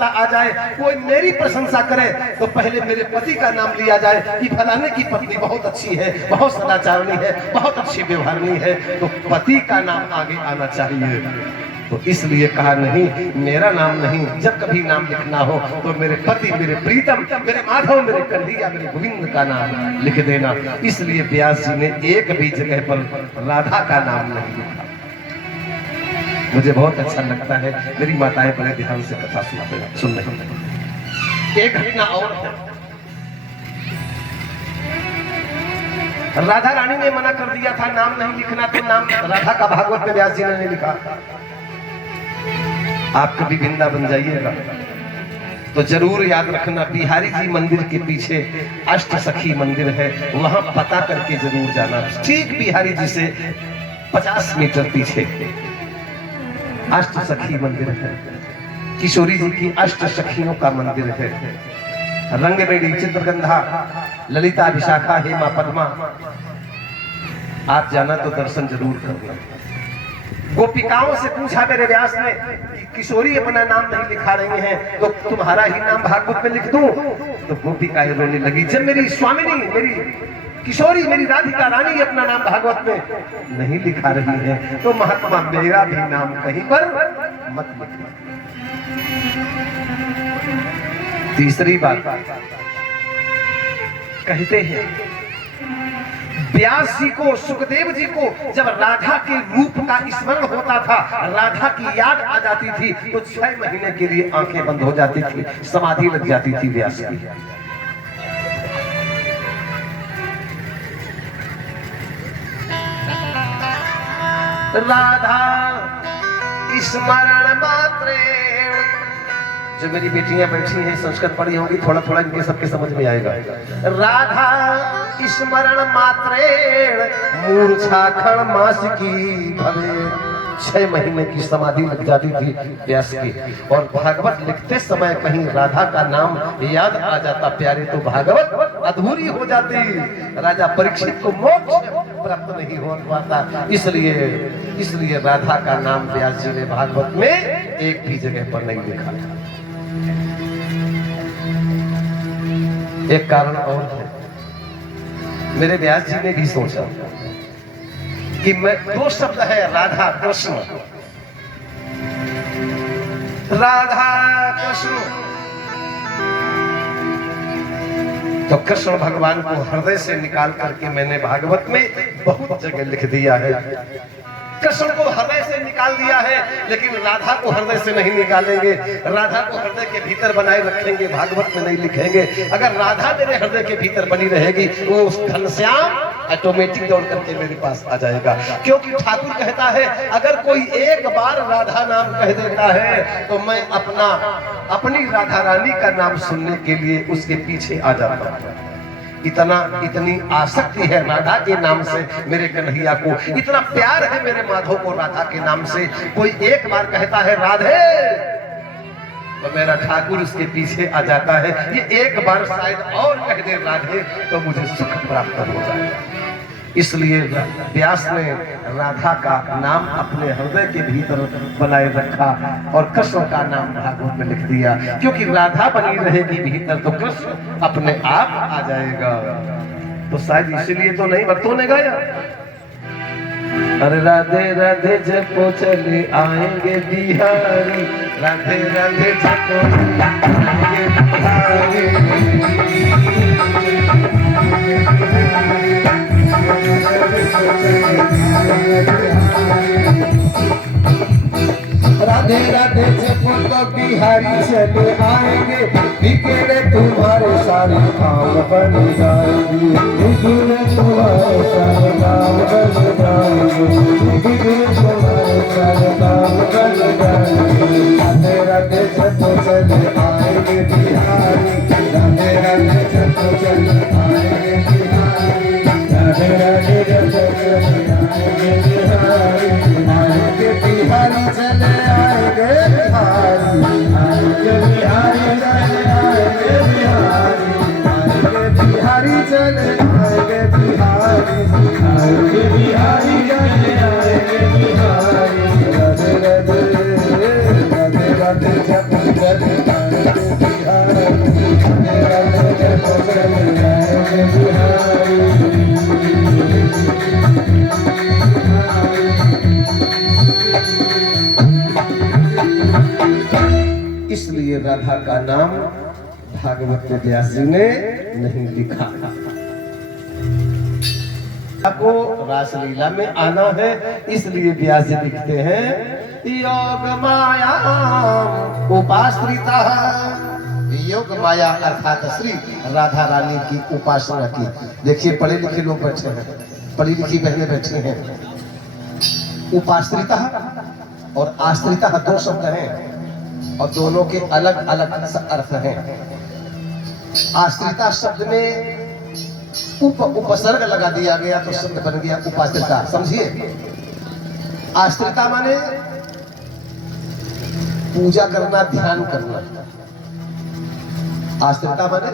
पता आ जाए, कोई मेरी प्रशंसा करे तो पहले मेरे पति का नाम लिया जाए कि फलाने की पत्नी बहुत अच्छी है, बहुत सदाचारणी है, बहुत अच्छी व्यवहारणी है, तो पति का नाम आगे आना चाहिए। तो इसलिए कहा नहीं, मेरा नाम नहीं, जब कभी नाम लिखना हो तो मेरे पति, मेरे प्रीतम, मेरे माधव, मेरे कन्हैया, मेरे गोविंद का नाम लिख देना। इसलिए व्यास जी ने एक भी जगह पर राधा का नाम नहीं लिखा। मुझे बहुत अच्छा लगता है, मेरी माताएं बड़े ध्यान से कथा सुन रही हैं। एक घटना और है, राधा रानी ने मना कर दिया था नाम नहीं लिखना, तो नाम राधा का भागवत में व्यास जी ने नहीं लिखा। आप कभी वृंदावन जाइएगा तो जरूर याद रखना, बिहारी जी मंदिर के पीछे अष्ट सखी मंदिर है, वहां पता करके जरूर जाना। ठीक बिहारी जी से 50 मीटर पीछे अष्ट सखी मंदिर है, किशोरी जी की अष्ट सखियों का मंदिर है। रंगवेणी, चित्रगंधा, ललिता, विशाखा, हेमा, पद्मा, आप जाना तो दर्शन जरूर करना। गोपिकाओं से पूछा मेरे व्यास ने कि किशोरी अपना नाम नहीं लिखा रही हैं, तो तुम्हारा ही नाम भागवत में लिख दूं? तो गोपिकाएं रोने लगी, जब मेरी स्वामिनी, मेरी किशोरी, मेरी राधिका रानी अपना नाम भागवत में नहीं लिखा रही है, तो महात्मा मेरा भी नाम कहीं पर मत लिखना। तीसरी बात कहते हैं, व्यास जी को, सुखदेव जी को जब राधा के रूप का स्मरण होता था, राधा की याद आ जाती थी, तो 6 महीने के लिए आंखें बंद हो जाती थी, समाधि लग जाती थी व्यास की। राधा स्मरण मात्रे, जो मेरी बेटियां बैठी हैं संस्कृत पढ़ी होंगी, थोड़ा थोड़ा इनके सबके समझ में आएगा। राधा स्मरण मात्रेण मूर्छा क्षण मास की भवे, 6 महीने की समाधि लग जाती थी व्यास की। और भागवत लिखते समय कहीं राधा का नाम याद आ जाता प्यारे, तो भागवत अधूरी हो जाती, राजा परीक्षित को मोक्ष प्राप्त नहीं हो पाता। इसलिए राधा का नाम व्यास जी ने भागवत में एक भी जगह पर नहीं लिखा था। एक कारण और है, मेरे व्यास जी ने भी सोचा कि मैं 2 शब्द है, राधा कृष्ण, राधा कृष्ण, तो कृष्ण भगवान को हृदय से निकाल करके मैंने भागवत में बहुत जगह लिख दिया है। कृष्ण को हृदय से निकाल दिया है, लेकिन राधा को हृदय से नहीं निकालेंगे। राधा को हृदय के भीतर बनाए रखेंगे, भागवत में नहीं लिखेंगे। अगर राधा मेरे हृदय के भीतर बनी रहेगी, वो घनश्याम ऑटोमेटिक दौड़ करके मेरे पास आ जाएगा। क्योंकि ठाकुर कहता है, अगर कोई एक बार राधा नाम कह देता है तो मैं अपनी राधा रानी का नाम सुनने के लिए उसके पीछे आ जाता हूं। इतनी आसक्ति है राधा के नाम से मेरे कन्हैया को, इतना प्यार है मेरे माधव को राधा के नाम से। कोई एक बार कहता है राधे, तो मेरा ठाकुर उसके पीछे आ जाता है। ये एक बार शायद और कह दे राधे तो मुझे सुख प्राप्त हो जाए। इसलिए व्यास ने राधा का नाम अपने हृदय के भीतर बनाए रखा और कृष्ण का नाम भागवत में लिख दिया। क्योंकि राधा बनी रहेगी भीतर तो कृष्ण अपने आप आ जाएगा। तो शायद इसीलिए तो नहीं भक्तों ने गाया, अरे राधे राधे जपो चले आएंगे बिहारी, राधे राधे जपो आएंगे बिहारी। राधे राधे जपो तो बिहारी चले आएंगे, बिगड़े तुम्हारे सारे काम बन जाएंगे, बिगड़े तुम्हारे सारे काम बन जाएंगे, बिगड़े तुम्हारे सारे काम बन जाएंगे। राधे राधे जपो चले आएंगे बिहारी, राधे राधे जपो चले आएंगे बिहारी, राधे राधे जपो चले आएंगे बिहारी, आएंगे बिहारी चले आएंगे बिहारी, आएंगे बिहारी चले आएंगे बिहारी, आएंगे बिहारी चले आएंगे बिहारी, आएंगे बिहारी चले आएंगे बिहारी। राधे राधे राधे राधे जप चले इसलिए राधा का नाम भागवत में व्यास जी ने नहीं लिखा। आपको रासलीला में आना है, इसलिए व्यास जी लिखते हैं योग माया उपाश्रिता। योग माया अर्थात श्री राधा रानी की उपासना की। देखिए पढ़े लिखे लोग बैठे हैं, पढ़ी लिखी बहनें बैठी हैं। उपाश्रिता और आश्रिता दो शब्द हैं और दोनों के अलग अलग अर्थ हैं। आश्रिता शब्द में उपसर्ग लगा दिया गया तो शब्द बन गया उपाश्रिता। समझिए, आश्रिता माने पूजा करना, ध्यान करना। आश्रिता माने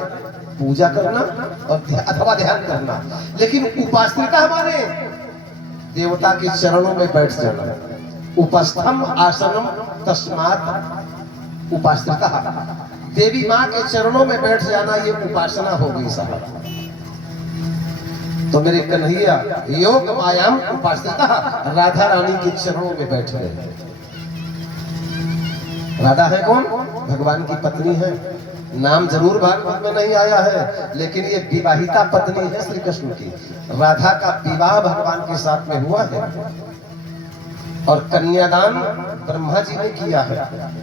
पूजा करना और अथवा ध्यान करना। लेकिन उपाश्रिता माने देवता के चरणों में बैठ जाना। उपस्थम आसनम तस्मात् उपाश्रिता। देवी माँ के चरणों में बैठ जाना ये उपासना हो गई साहब। तो मेरे कन्हैया योग मायाम उपाश्रिता राधा रानी के चरणों में बैठ गए। राधा है कौन? भगवान की पत्नी है। नाम जरूर भागवत में नहीं आया है, लेकिन ये विवाहिता पत्नी है श्री कृष्ण की। राधा का विवाह भगवान के साथ में हुआ है और कन्यादान ब्रह्मा जी ने किया है।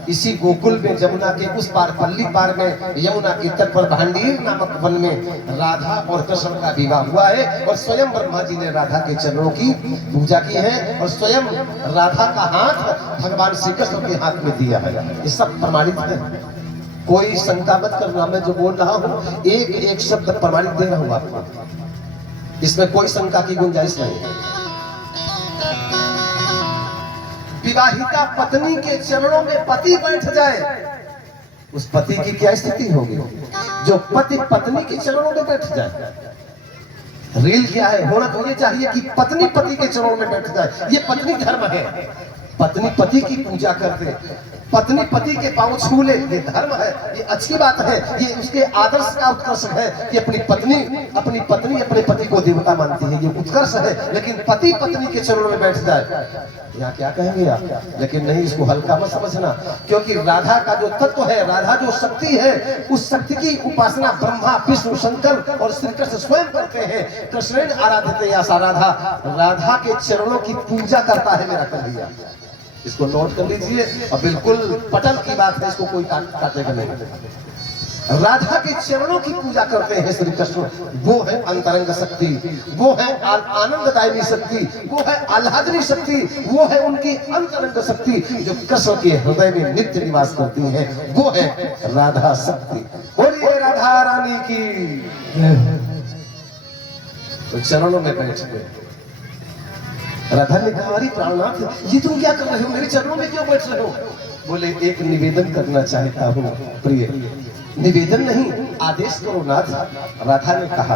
इसी गोकुल में जमुना के उस पार, पल्ली पार में यमुना के तट पर भांडीर नामक वन में राधा और कृष्ण का विवाह हुआ है। और स्वयं ब्रह्मा जी ने राधा के चरणों की पूजा की है और स्वयं राधा का हाथ भगवान श्री कृष्ण के हाथ में दिया है। ये सब प्रमाणित है, कोई शंका मत करना। मैं जो बोल रहा हूँ एक एक शब्द प्रमाणित दे रहा हूँ आपको, इसमें कोई शंका की गुंजाइश नहीं है। विवाहिता पत्नी के चरणों में पति बैठ जाए, उस पति की क्या स्थिति होगी? जो पति पत्नी के चरणों में बैठ जाए। रील क्या है? होना तो ये चाहिए कि पत्नी पति के चरणों में बैठ जाए। ये पत्नी धर्म है। पत्नी पति की पूजा कर दे, पत्नी पति के पांव छू ले, ये धर्म है, ये अच्छी बात है। ये उसके आदर्श का उत्कर्ष है कि अपनी पत्नी अपने पति को देवता मानती है, ये उत्कर्ष है। लेकिन पति पत्नी के चरणों में बैठ जाए, यहाँ क्या कहेंगे आप? लेकिन नहीं, इसको हल्का मत समझना, क्योंकि राधा का जो तत्व है, राधा जो शक्ति है, उस शक्ति की उपासना ब्रह्मा विष्णु शंकर और श्री कृष्ण स्वयं करते हैं। कृष्ण आराधते या राधा, राधा के चरणों की पूजा करता है मेरा कन्हैया। इसको नोट कर लीजिए और बिल्कुल पटल की बात है, इसको कोई काटेगा नहीं। राधा के चरणों की पूजा करते हैं श्री कृष्ण। वो है अंतरंग शक्ति, वो है आनंददायिनी शक्ति, वो है आह्लादनी शक्ति, वो है उनकी अंतरंग शक्ति जो कृष्ण के हृदय में नित्य निवास करती है। वो है राधा शक्ति। बोलिए राधा रानी की। तो चरणों में बैठ गए। राधा ने कहा, अरे प्राणनाथ, ये तुम क्या कर रहे हो? मेरे चरणों में क्यों बैठ रहे हो? बोले, एक निवेदन करना चाहता हूँ प्रिय। निवेदन नहीं, आदेश करो नाथ। राधा ने कहा,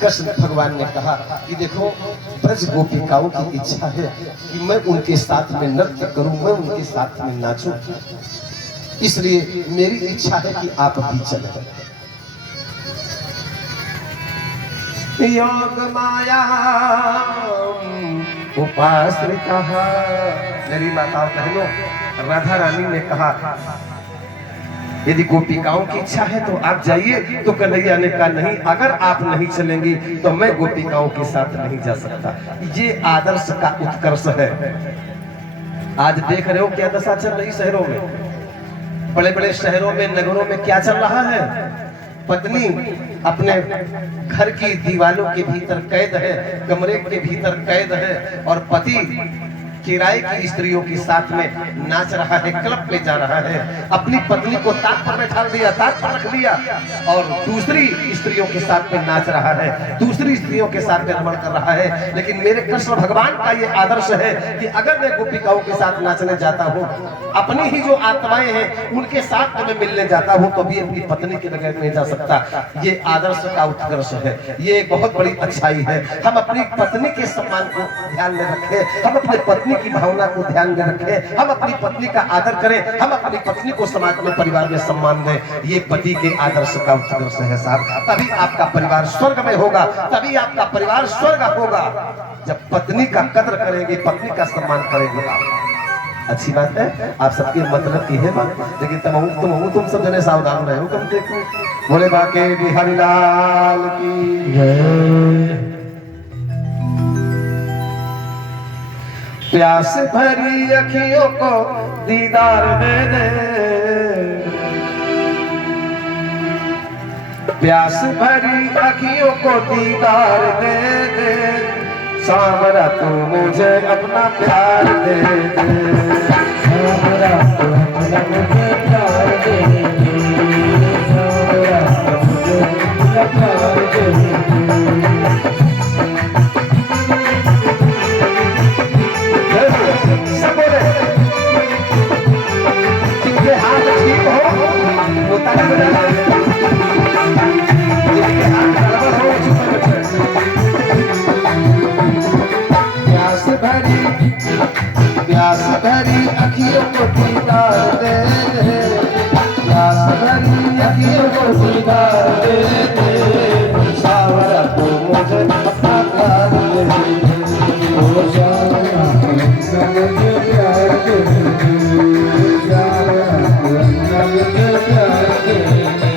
कृष्ण भगवान ने कहा कि देखो, ब्रज गोपिकाओं की इच्छा है कि मैं उनके साथ में नृत्य करूं, मैं उनके साथ में नाचूं, इसलिए मेरी इच्छा है कि आप भी चलें। योग माया उपाश्रिता। मेरी माताओं बहनों, राधा रानी ने कहा यदि गोपिकाओं की इच्छा है तो आप जाइए। तो कन्हैया ने कहा, नहीं, अगर आप नहीं चलेंगी तो मैं गोपिकाओं के साथ नहीं जा सकता। ये आदर्श का उत्कर्ष है। आज देख रहे हो क्या दशा चल रही शहरों में, बड़े बड़े शहरों में, नगरों में क्या चल रहा है? पत्नी अपने घर की दीवारों के भीतर कैद है, कमरे के भीतर कैद है, और पति किराए की स्त्रियों के साथ में नाच रहा है, क्लब में जा रहा है। अपनी पत्नी को ताक पर बैठा दिया, ताक पर रख दिया, और दूसरी स्त्रियों के साथ में नाच रहा है, दूसरी स्त्रियों के साथ में रमण कर रहा है। लेकिन मेरे कृष्ण भगवान का ये आदर्श है कि अगर मैं गोपिकाओं के साथ नाचने जाता हूँ, अपनी ही जो आत्माएं हैं उनके साथ में मैं मिलने जाता हूँ, तो भी अपनी पत्नी के बगैर नहीं जा सकता। ये आदर्श का उत्कर्ष है, ये बहुत बड़ी अच्छाई है। हम अपनी पत्नी के सम्मान को ध्यान में रखें, हम अपनी पत्नी की भावना को ध्यान में रखें, हम अपनी पत्नी का आदर करें, हम अपनी पत्नी को समाज में, परिवार में सम्मान दें। ये पति के आदर्श का उत्कर्ष है साहब। तभी आपका परिवार स्वर्ग में होगा, तभी आपका परिवार स्वर्ग होगा जब पत्नी का कद्र करेंगे, पत्नी का सम्मान करेंगे। अच्छी बात है, आप सबकी मतलब की है बात, लेकिन तुम सब जने सावधान रहे हो। कम देखो बोले बाके बिहारी लाल की जय। प्यास भरी अखियों को दीदार दे दे, प्यास भरी अखियों को दीदार दे दे, सांवरा तू मुझे अपना प्यार दे दे, सांवरा तू मुझे प्यार दे दे, सांवरा तू मुझे प्यार दे दे। सब बोले जिनके हाथ ठीक हो वो ताली बजाना, जिनके हाथ गड़बड़ हो चुप बैठे। प्यास भरी अखियों को दीदार दे दे, प्यास भरी अखियों को दीदार दे दे, सांवरा तू मुझे अपना प्यार दे दे, ओ सांवरा तू मुझे प्यार दे दे, सांवरा तू मुझे प्यार दे दे।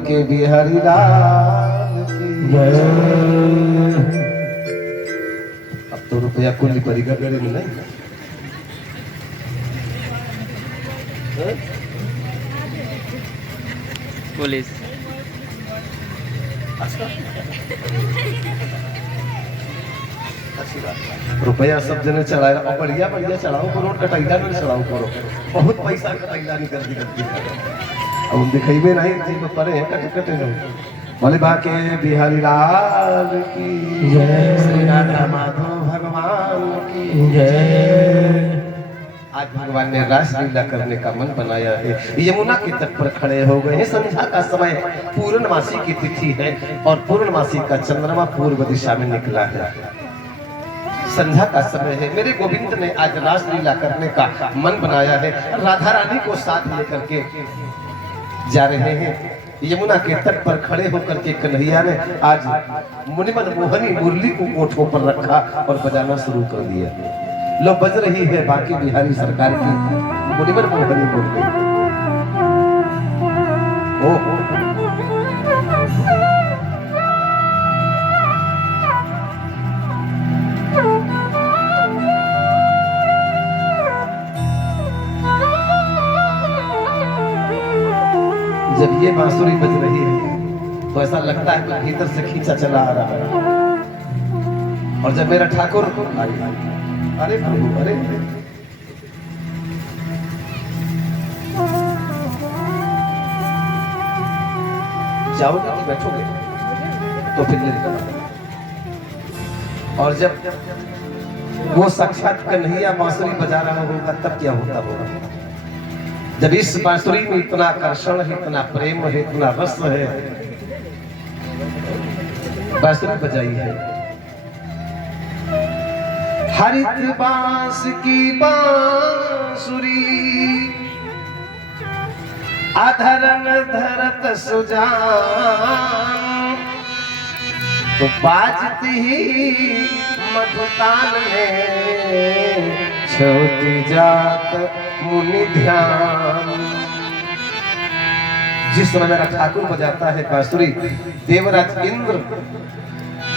के बिहारी लाल की जय। अब तो रुपया कुल पड़ेगा गड़े में नहीं। पुलिस अच्छी बात। रुपया सब जने चढ़ाए और बढ़िया बढ़िया चढ़ाओ करो, कटैला में चढ़ाओ करो, बहुत पैसा कटैला निकल दी। अब दिखेबे नहीं जी परे हैं कट कटे बोले बाके बिहारी लाल की जय, श्री राधा माधव भगवान की जय। आज भगवान ने रासलीला करने का मन बनाया है। यमुना के तट पर खड़े हो गए हैं। संध्या का समय है, पूर्णमासी की तिथि है और पूर्णमासी का चंद्रमा पूर्व दिशा में निकला है। संध्या का समय है। मेरे गोविंद ने आज रासलीला करने का मन बनाया है। राधा रानी को साथ लेकर के जा रहे हैं। यमुना के तट पर खड़े होकर के कन्हैया ने आज मुनिमन मोहनी मुरली को ओठों पर रखा और बजाना शुरू कर दिया। लो बज रही है बाकी बिहारी सरकार की मुनिमन मोहनी मुरली। ओह जब ये बांसुरी बज रही है तो ऐसा लगता है कि भीतर से खींचा चला आ रहा है। और जब मेरा ठाकुर अरे प्रभु अरे जाओगे कि बैठोगे तो फिर और जब वो साक्षात कन्हैया बांसुरी बजा रहा होगा तब क्या होता होगा। जब इस बांसुरी में इतना आकर्षण है, इतना प्रेम है, इतना रस है, बांसुरी बजाई है। हरित बांस की बांसुरी अधरन धरत सुजान, तो बाजती ही मधुतान में छोटी जात मुनि ध्यान। जिस समय मेरा ठाकुर बजाता है बांसुरी, देवराज इंद्र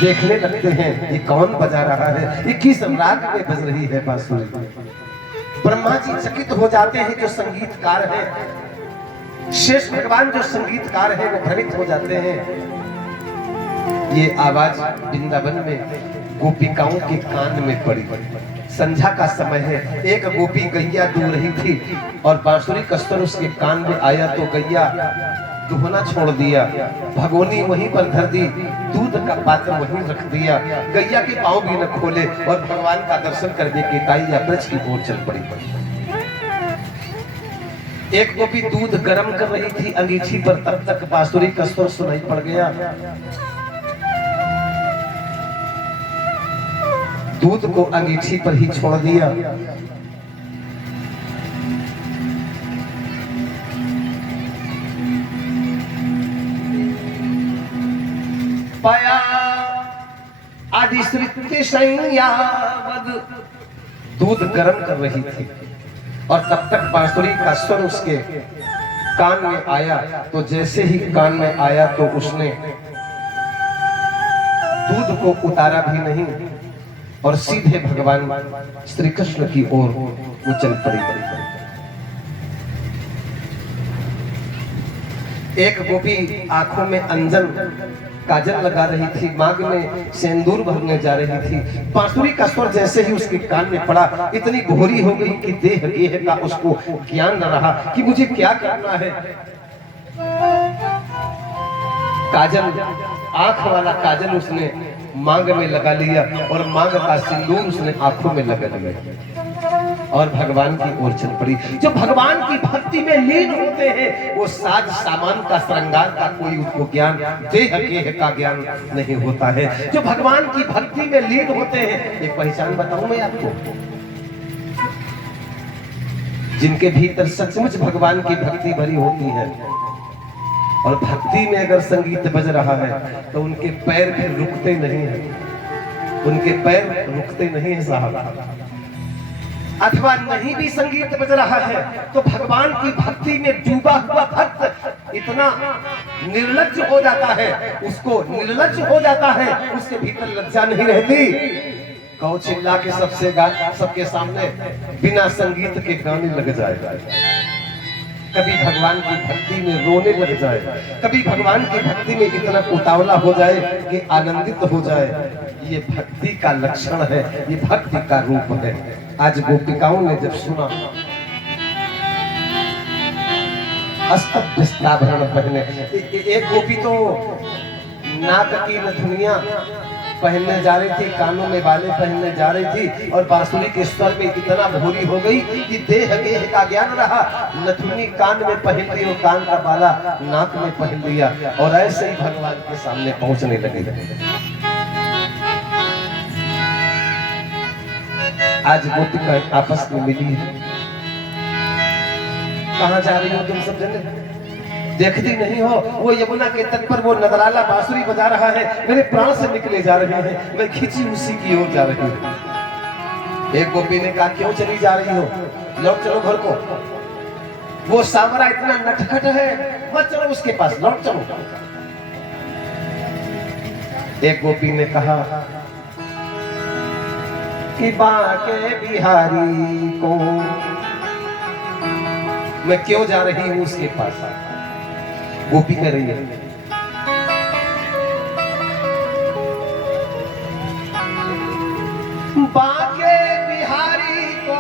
देखने लगते हैं ये कौन बजा रहा है, ये किस राग में बज रही है बांसुरी। ब्रह्मा जी चकित हो जाते हैं, जो संगीतकार है, शेष भगवान जो संगीतकार है वो भ्रमित हो जाते हैं। ये आवाज वृंदावन में गोपिकाओं के कान में पड़ी। संध्या का समय है, एक गोपी गैया दूह रही थी और बांसुरी कसर उसके कान में आया तो गैया दुहना छोड़ दिया, भगोनी वहीं पर धर दी, दूध का पात्र वहीं रख दिया, गैया के पांव भी न खोले और भगवान का दर्शन करने के ताई या ब्रज की ओर चल पड़ी। एक गोपी दूध गर्म कर रही थी अंगीठी पर, तब तक बांसुरी का स्वर सुनाई पड़ गया। दूध को अंगीठी पर ही छोड़ दिया। पाया अधिश्रित संयावद, दूध गर्म कर रही थी और तब तक बांसुरी का स्वर उसके कान में आया। तो जैसे ही कान में आया तो उसने दूध को उतारा भी नहीं और सीधे भगवान श्री कृष्ण की ओर वो चल पड़ी। एक गोपी आंखों में अंजन काजल लगा रही थी, मांग में सिंदूर भरने जा रही थी। बांसुरी का स्वर जैसे ही उसके कान में पड़ा, इतनी घोरी हो गई कि देह गेह का उसको ज्ञान न रहा कि मुझे क्या करना है। काजल, आंख वाला काजल उसने मांग में लगा लिया और मांग का सिंदूर उसने आंखों में लगा लिया और भगवान की ओर चल पड़ी। जो भगवान की भक्ति में लीन होते हैं वो साज सामान का, श्रृंगार का कोई उनको ज्ञान, देह गेह का ज्ञान नहीं होता है। जो भगवान की भक्ति में लीन होते हैं, एक पहचान बताऊं मैं आपको, जिनके भीतर सचमुच भगवान की भक्ति भरी होती है और भक्ति में अगर संगीत बज रहा है तो उनके पैर भी रुकते नहीं हैं, उनके पैर रुकते नहीं हैं साहब। अथवा नहीं भी संगीत बज रहा है तो भगवान की भक्ति में डूबा हुआ भक्त इतना निर्लज्ज हो जाता है, उसको निर्लज्ज हो जाता है, उसके भीतर लज्जा नहीं रहती। कहो चिल्ला के सबके सामने बिना संगीत के गाने लग जाएगा। कभी भगवान की भक्ति में रोने लग जाए, कभी भगवान की भक्ति में इतना उतावला हो जाए कि आनंदित हो जाए। ये भक्ति का लक्षण है, ये भक्ति का रूप है। आज गोपिकाओं ने जब सुना अस्ताभरण पहने, एक गोपी तो नाक की नथुनिया पहनने जा रही थी, कानों में बाले पहनने जा रही थी और बांसुरी के स्वर में इतना भूरी हो गई कि देह गेह का ज्ञान रहा। नथुनी कान में पहन ली और कान का बाला नाक में पहन लिया और ऐसे ही भगवान के सामने पहुंचने लगी। आज गोपिका आपस में मिली है। कहां जा रही हो तुम सब जने? देखती नहीं हो वो यमुना के तट पर वो नदराला बांसुरी बजा रहा है, मेरे प्राण से निकले जा रहे हैं, मैं खींची उसी की ओर जा रही हूँ। एक गोपी ने कहा क्यों चली जा रही हो, लौट चलो घर को। वो सांवरा इतना नटखट है, मत चलो उसके पास, लौट चलो। एक गोपी ने कहा कि बाके बिहारी को मैं क्यों जा रही हूं उसके पास। गोपी कह रही है बाके बिहारी को,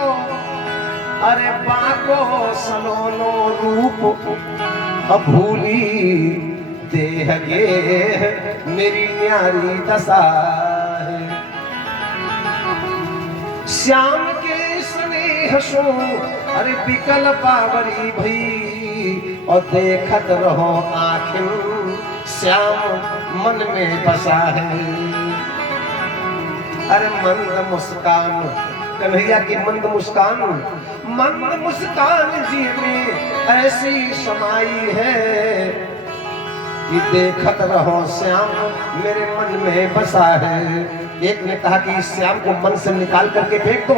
अरे बाको सलोनो रूप अभूली देह गे मेरी न्यारी दशा है। श्याम के स्नेह सो अरे विकल पावरी भई और देखत रहो आखिर श्याम मन में बसा है। अरे मंद मुस्कान कन्हैया की मंद मुस्कान जी में ऐसी समाई है कि देखत रहो श्याम मेरे मन में बसा है। एक ने कहा कि इस श्याम को मन से निकाल करके फेंक दो,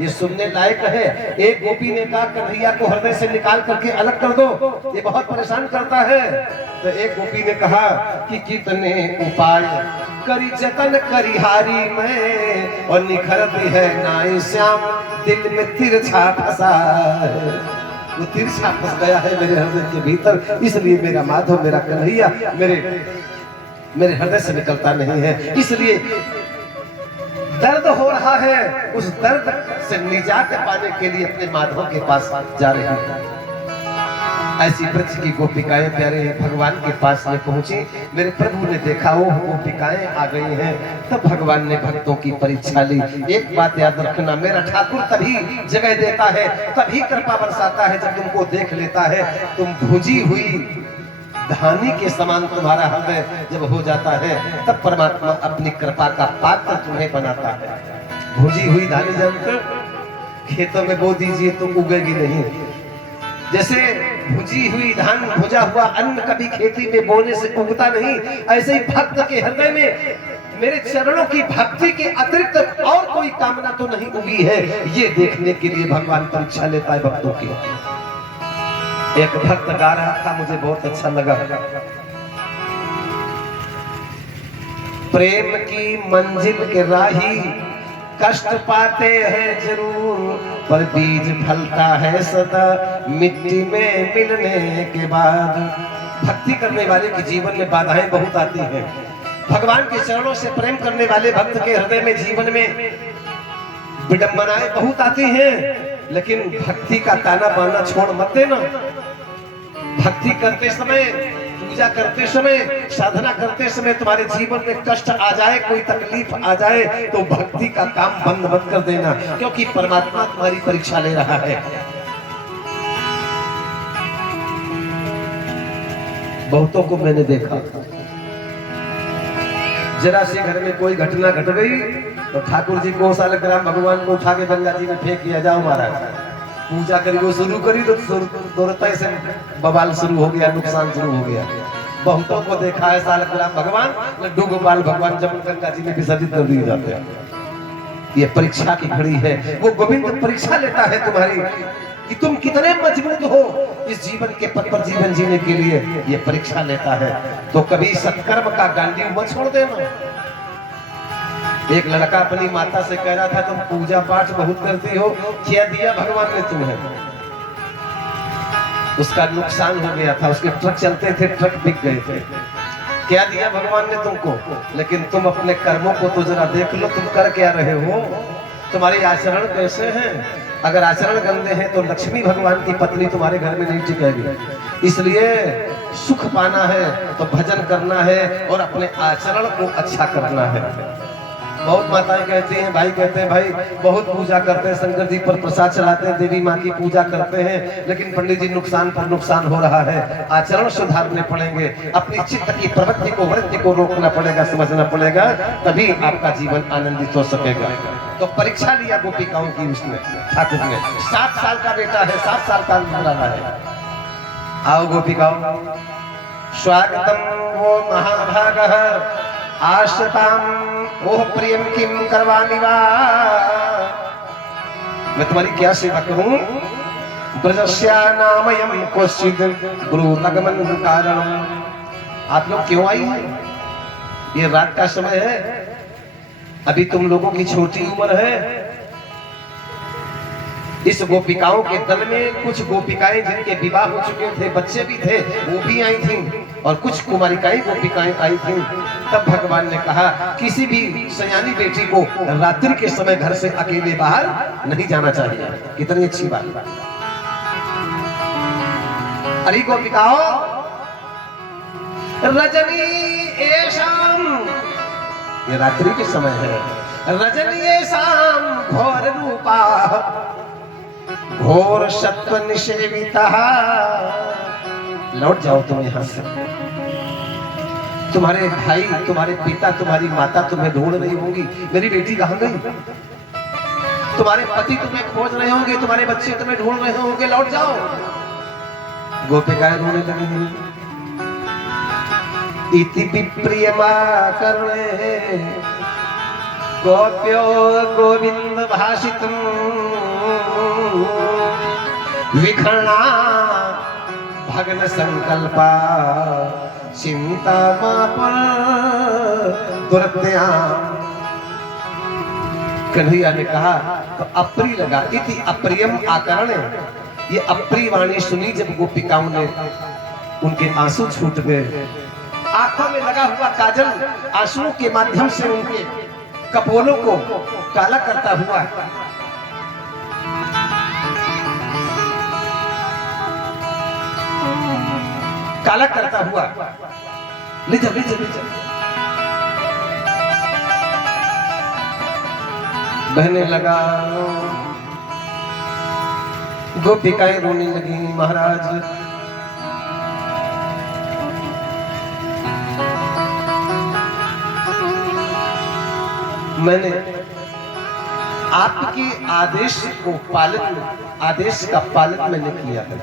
ये सुनने लायक है। एक गोपी ने कहा कन्हैया को हृदय से निकाल करके अलग कर दो, ये बहुत परेशान करता है। तो एक गोपी ने कहा कि कितने उपाय करी जतन करिहारी में और निखरती है नाई श्याम दिल में तिरछा फंसा है। वो तिरछा फंस गया है मेरे हृदय के भीतर, इसलिए मेरा माधव मेरा कन्हैया मेरे हृदय से निकलता नहीं है। इसलिए दर्द हो रहा है, उस दर्द से निजात पाने के लिए अपने माधव के पास जा रही है। ऐसी ब्रज की गोपिकाएं प्यारे भगवान के पास में पहुंची। मेरे प्रभु ने देखा वो गोपिकाएं आ गई हैं, तब भगवान ने भक्तों की परीक्षा ली। एक बात याद रखना, मेरा ठाकुर तभी जगह देता है, तभी कृपा बरसाता है जब तुमको देख लेता है। तुम भुजी हुई धानी के समान तुम्हारा हृदय जब हो जाता है, तब परमात्मा अपनी कृपा का पात्र तुम्हें बनाता है। भुजी हुई धानी जानकर खेतों में बो दीजिए तो उगेगी नहीं। जैसे भुजी हुई धान, भुजा हुआ अन्न कभी खेती में बोने से उगता नहीं, ऐसे ही भक्त के हृदय में मेरे चरणों की भक्ति के अतिरिक्त और कोई कामना तो नहीं उगी है। ये देखने के लिए भगवान परीक्षा लेता है भक्तों की। एक भक्त गा रहा था, मुझे बहुत अच्छा लगा। प्रेम की मंजिल के राही कष्ट पाते हैं जरूर, पर बीज फलता है सदा मिट्टी में मिलने के बाद। भक्ति करने वाले के जीवन में बाधाएं बहुत आती हैं। भगवान के चरणों से प्रेम करने वाले भक्त के हृदय में जीवन में विडंबनाएं बहुत आती हैं, लेकिन भक्ति का ताना बाना छोड़ मत देना। भक्ति करते समय, पूजा करते समय, साधना करते समय तुम्हारे जीवन में कष्ट आ जाए, कोई तकलीफ आ जाए, तो भक्ति का काम बंद मत कर देना, क्योंकि परमात्मा तुम्हारी परीक्षा ले रहा है। बहुतों को मैंने देखा, जरा से घर में कोई घटना घट गई तो ठाकुर जी को सालग्राम भगवान को उठा के गंगा जी में फेंक दिया, जाओ महाराज पूजा करी। वो शुरू करी तो तुरंत से बवाल शुरू हो गया, नुकसान शुरू हो गया। बहुतों को देखा है सालग्राम भगवान, लड्डू गोपाल भगवान जब गंगा जी में विसर्जित कर दिए जाते हैं। ये परीक्षा की घड़ी है। वो गोविंद परीक्षा लेता है तुम्हारी कि तुम कितने मजबूत हो इस जीवन के पथ पर जीवन जीने के लिए। ये परीक्षा लेता है। तो कभी सत्कर्म का गांडी मत छोड़ देना। एक लड़का अपनी माता से कह रहा था, तुम पूजा पाठ बहुत करती हो, क्या दिया भगवान ने तुम्हें? उसका नुकसान हो गया था, उसके ट्रक चलते थे, ट्रक बिक गए थे। क्या दिया भगवान ने तुमको, लेकिन तुम अपने कर्मों को तो जरा देख लो, तुम कर क्या रहे हो, तुम्हारे आचरण कैसे हैं। अगर आचरण गंदे हैं तो लक्ष्मी भगवान की पत्नी तुम्हारे घर में नहीं टिकेगी। इसलिए सुख पाना है तो भजन करना है और अपने आचरण को अच्छा करना है। बहुत माताएं कहती हैं, भाई कहते हैं, भाई बहुत पूजा करते हैं, शंकर जी पर प्रसाद चढ़ाते हैं, देवी माँ की पूजा करते हैं, लेकिन पंडित जी नुकसान पर नुकसान हो रहा है। आचरण सुधारने पड़ेंगे, अपनी चित्त की प्रवृत्ति को वृत्ति को रोकना पड़ेगा, समझना पड़ेगा, तभी आपका जीवन आनंदित हो सकेगा। तो परीक्षा लिया गोपिकाओं की उसने, ठाकुर ने। 7 साल का बेटा है, 7 साल का रहा है। आओ गोपिकाओं, स्वागतम वो महाभागः आश्रताम ओह प्रियम किम करवानी वा। मैं तुम्हारी क्या सेवा करूं। ब्रजस्या नामयम क्वचिद ब्रूतगमन कारणम। आप लोग क्यों आई हैं? ये रात का समय है, अभी तुम लोगों की छोटी उम्र है। इस गोपिकाओं के दल में कुछ गोपिकाएं जिनके विवाह हो चुके थे, बच्चे भी थे, वो भी आई थी, और कुछ कुमारिकाएं गोपिकाएं आई थी। तब भगवान ने कहा किसी भी सयानी बेटी को रात्रि के समय घर से अकेले बाहर नहीं जाना चाहिए। कितनी अच्छी बात। अरे गोपिकाओं, रजनी एशाम, ये रात्रि के समय है, रजनी एशाम घोर रूपा घोर सत्व निषेविता। लौट जाओ तुम यहां से। तुम्हारे भाई, तुम्हारे पिता, तुम्हारी माता तुम्हें ढूंढ रही होंगी, मेरी बेटी कहां गई। तुम्हारे पति तुम्हें खोज रहे होंगे, तुम्हारे बच्चे तुम्हें ढूंढ रहे होंगे, लौट जाओ। गोपिकाएं रोने लगी। इति विप्रियमा करणे गोप्यो गोविंद भाषितम विखरणा भग्न संकल्पा चिंता पर दुर्त्या। कन्हैया ने कहा तो अप्रिय लगा। इति अप्रियम आकरण। ये अप्रिय वाणी सुनी जब गोपिकाओं ने, उनके आंसू छूट गए। आंखों में लगा हुआ काजल आंसुओं के माध्यम से उनके कपोलों को काला करता हुआ काला करता हुआ ले जा। बहने लगा। गोपिकाएं रोने लगी। महाराज, मैंने आपके आदेश का पालन मैंने किया है।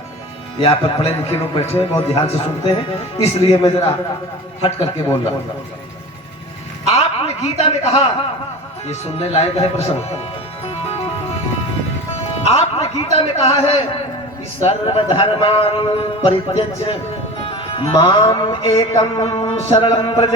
यहाँ पर पढ़े लिखे लोग बैठे हैं, बहुत ध्यान से सुनते हैं, इसलिए मैं जरा हट करके बोल रहा हूँ। आपने गीता में कहा, ये सुनने लायक है प्रसंग, आपने गीता में कहा है कि सर्वधर्मान परित्यज्य माम एकम शरणं व्रज।